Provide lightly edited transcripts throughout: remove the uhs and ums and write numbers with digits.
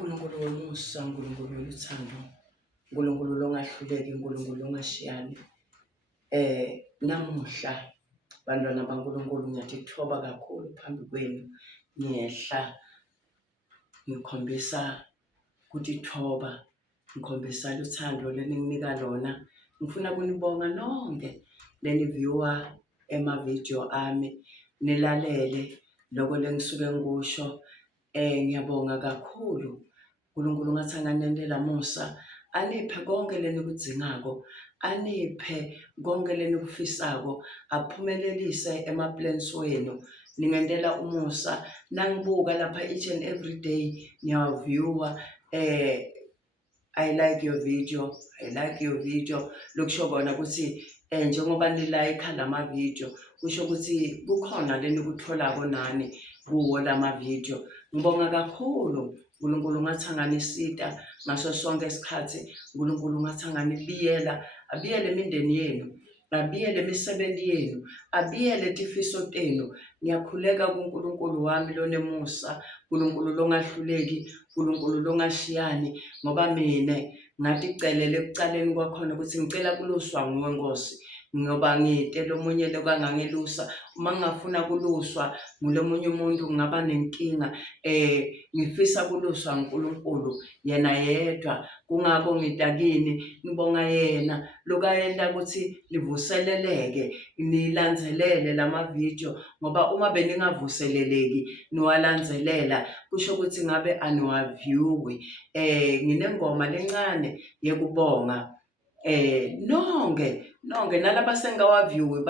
uNkulunkulu womusa, uNkulunkulu woluthando, uNkulunkulu longahluleki, uNkulunkulu ongashiyani. Namuhla bantwana baNkulunkulu ngiyathoba kakhulu phambi kwenu. Ngiyehla ngikhombisa ukutithoba, ngikhombisa uthando leninginika lona. Ngifuna kunibonga nonke leni-viewer ema-video ami, nilalele lokho lengisuke ngikusho. Ngiyabonga kakhulu. uNkulunkulu ngathi anganendela musa, aniphe konke lenikudzingako, aniphe konke lenikufisako, aphumelelise ema-plans wenu. Ningendela umusa. Nangibuka lapha each and every day ngiyawa-viewer. I like your video, I like your video. Lokusho kona ukuthi njengoba nilike lama-video, kusho ukuthi kukhona lenikutholako nani kuwo lama-video. Ngibonga kakhulu. uNkulunkulu ngathi anganisita ngaso sonke isikhathi. uNkulunkulu ngathi anganibiyela, abiyele imindeni yenu, abiyele imisebenzi yenu, abiyele tifiso tenu. Ngiyakhuleka kuNkulunkulu wami lonemusa, uNkulunkulu longahluleki, uNkulunkulu longashiyani, ngoba mina ngaticelele ekucaleni kwakhona ukuthi ngicela kuluswa nguwe Nkosi, ngoba ngitela omunye lokangangelusa. Uma ngingafuna kuluswa ngulomunye umuntu ngingaba nenkinga. Ngifisa kuluswa uNkulunkulu yena yedwa. Kungako ngitakini ngibonga yena lokayenta ukuthi livuseleleke, nilanzelele lama-video, ngoba uma beningavuseleleki niwalandzelela kusho ukuthi ngabe aniwavyuwi. Nginengoma lencane yekubonga nonke nalaba sengawavyuwi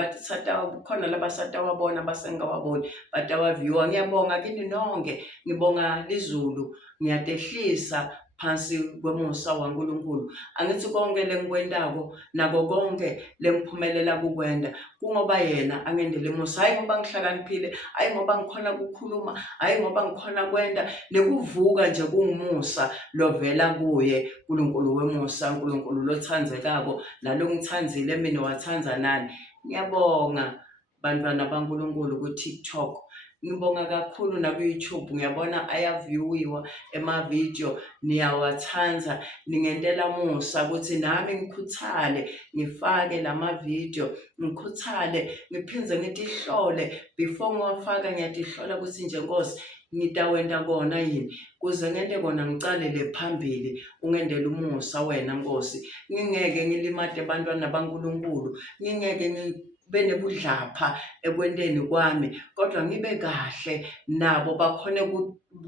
khona laba satawabona basengawaboni batawavyuwa. Ngiyabonga kini nonke, ngibonga lizulu, ngiyatehlisa phansi kwemusa waNkulunkulu. Angithi konke lengikwentako nako konke lengiphumelela kukwenta kungoba yena angendele musa. Hayi ngoba ngihlakaniphile, hayi ngoba ngikhona kukhuluma, hayi ngoba ngikhona kwenta, nekuvuka nje kungumusa lovela kuye. uNkulunkulu wemusa, uNkulunkulu lothandzekako, nalongithandzile mina wathandza nani. Ngiyabonga bantwana baNkulunkulu ku-TikTok. Ngibonga kakhulu naku-YouTube, ngiyabona ayavyuwiwa ema-video, niyawathandza, ningendela musa ukuthi nami ngikhuthale ngifake lama-video, ngikhuthale ngiphinze ngitihlole. Before ngiwafaka ngiyatihlola ukuthi nje Nkosi ngitawenta kona yini, kuze ngente kona ngicalele phambili. Ungendela umusa wena Nkosi, ngingeke ngilimate bantwana baNkulunkulu, ngingeke ngibe nebudlapha ekwenteni kwami, kodwa ngibe kahle nabo bakhone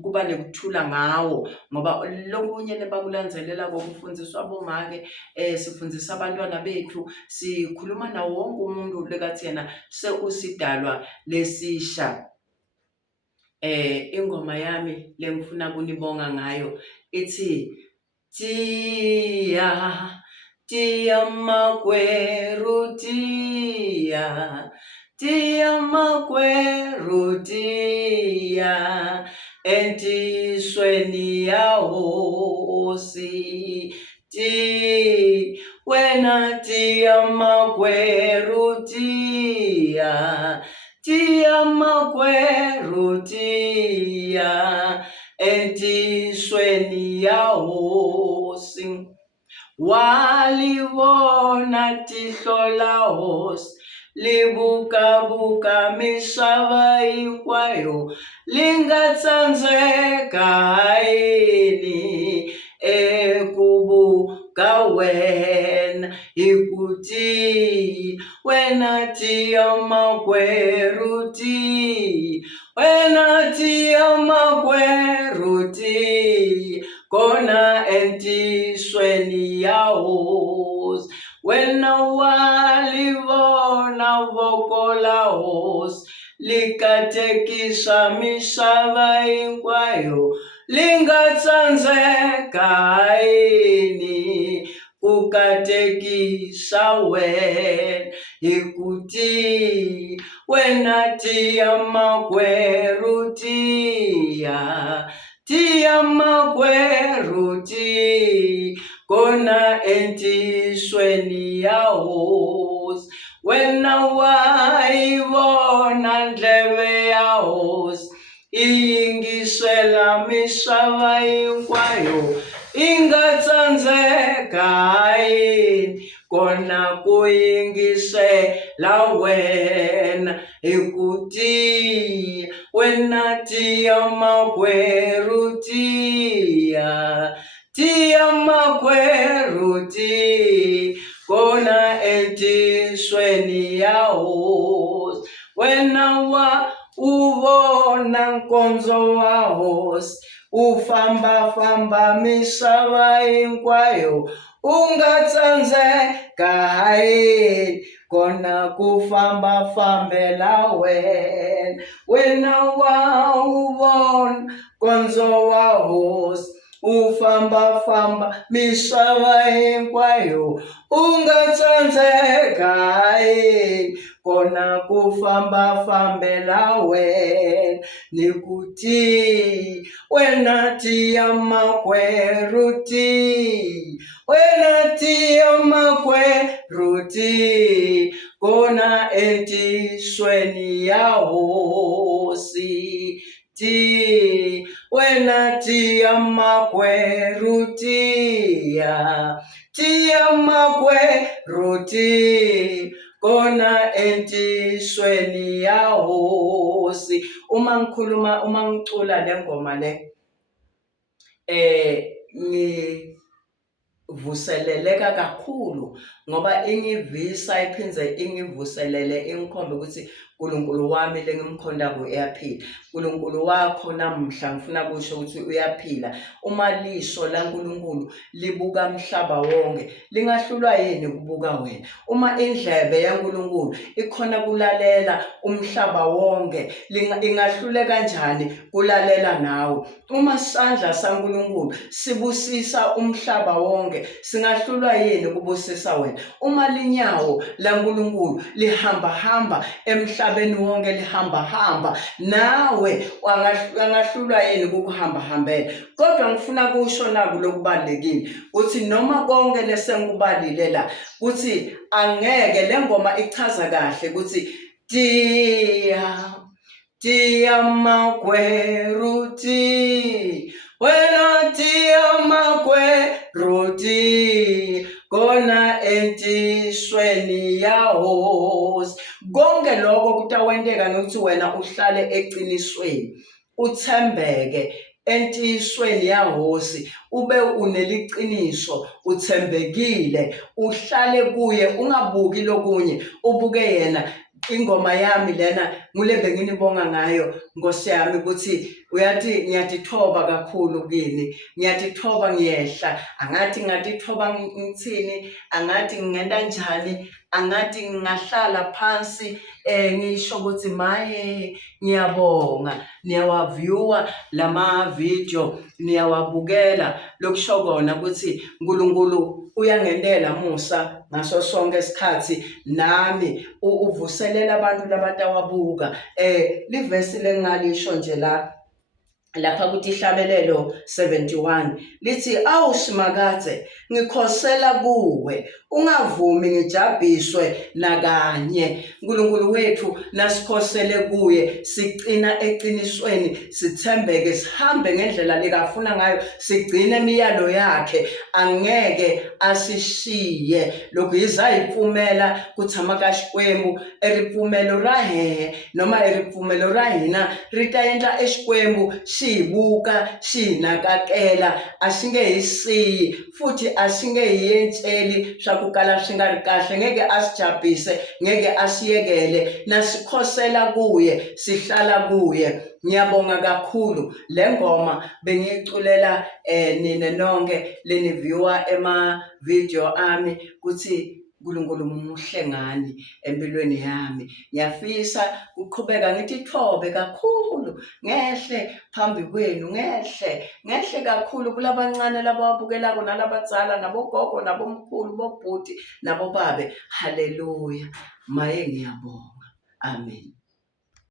kuba nekuthula ngawo. Ngoba lokunye nebakulandzelela kokufundiswa bomake, sifundisa abantwana bethu, sikhuluma nawo wonke umuntu lekathi yena sekusidalwa lesisha. Ingoma yami lengifuna kunibonga ngayo ithi Tia makweru tia makweru tia, entisweni ya hosi wena tia makweru tia makweru tia, entisweni ya hosi. Walivona tihlo la hosi, libuka misava hinkwayo, lingatsandzeka yini ekubuka wena, hikuti wena tia makweru wena tia makweru kona entisweni ya hosi. Wena walivona voko la hosi, likatekisa misava hinkwayo, lingatsandzeka yini kukatekisa wena, hikuti wena tia makweru tia makweru kona entisweni ya hosi. Wena waivona ndleve ya hosi, ingi tiswela misava hinkwayo ingatsandzeka yini kona ku yingisela wena hi ku tiya wena tiya makwerhu tiya makwerhu tiya kona etisweni ya hosi wena wa u vona nkondzo wa hosi u famba misava hinkwayo u nga tsandzeka yini kona ku fambela wena wa u vona nkondzo wa hosi u famba misava hinkwayo u nga tsandzeka yini kona ku fambela ni ku tiya wena tiya makwerhu tiya wena tiya makwerhu tiya kona etisweni ya hosi tiya wena tiya makwerhu tiya makwerhu tiya kona entisweni ya hosi. Uma ngicula le ngoma le ngivuseleleka kakhulu ngoba ingivisa iphindze ingivuselele ingikhombe ukuthi uNkulunkulu wami lengimkhondayo uyaphila. uNkulunkulu wakho namhla ngifuna kusho ukuthi uyaphila. Uma liso laNkulunkulu libuka umhlaba wonke lingahlulwa yini kubuka wena? Uma indlebe yaNkulunkulu ikhona kulalela umhlaba wonke ingahlule kanjani kulalela nawe? Uma isandla saNkulunkulu sibusisa umhlaba wonke singahlulwa yini kubusisa wena? Uma linyawo laNkulunkulu lihamba emhlabeni wonke lihamba nawe angahlulwa yini kukuhambahambela? Kodwa ngifuna kusho naku lokubalekile ukuthi noma konke lesengikubalile la ukuthi angeke le ngoma ichaza kahle ukuthi tiya makwerhu tiya wena tiya makwerhu tiya kona entisweni ya hosi. Konke lokho kutawenteka nokuthi wena uhlale eqinisweni uthembeke entisweni ya hosi ube uneliqiniso uthembekile uhlale kuye ungabuki lokunye ubuke yena. Ingoma yami lena ngule benginibonga ngayo Nkosi yami ukuthi uyathi ngiyatithoba kakhulu kini, ngiyatithoba ngiyehla, angathi ngatithoba ngithini, angathi ngingenda njani, angathi ngingahlala phansi ngisho ukuthi maye ngiyabonga. Niyawavyuwa lama video, niyawabukela lokusho kona ukuthi uNkulunkulu uyangendela musa ngaso sonke isikhathi nami uvuselela abantu labatawabuka. Livesi lengalisho nje lapha kuthi Ihlabelelo 71 lithi awu Shimakadze ngikhosela kuwe ungavumi ngijabhiswe nakanye. uNkulunkulu wethu nasikhosele kuye sigcina eqinisweni, sithembeke, sihambe ngendlela lekafuna ngayo, sigcine imiyalo yakhe, angeke asishiye. Lokhu yizayiphumela kuthama ka Xikwembu eripfumelo ra hehe noma eripfumelo ra hina ritayendla exikwembu xihibuka xihinakakela, a xi nge hi siyi futhi a xi nge hi yenceli swa ku kala swi nga ri kahle, ngeke a swi jabhise, ngeke a swi yekele, na sikhosela kuye, sihlala kuye. Ngiyabonga kakhulu. Le ngoma bengiyiculela nina nonke lenivyuwa ema-video ami kuthi uNkulunkulu muhle ngani empilweni yami. Ngiyafisa uqhubeka ngitithobe kakhulu, ngehle phambi kwenu, ngehle kakhulu kulabancane labawabukelako nalabadzala nabogogo nabomkhulu bobhuti nabobabe. Haleluya, maye ngiyabonga. Amen.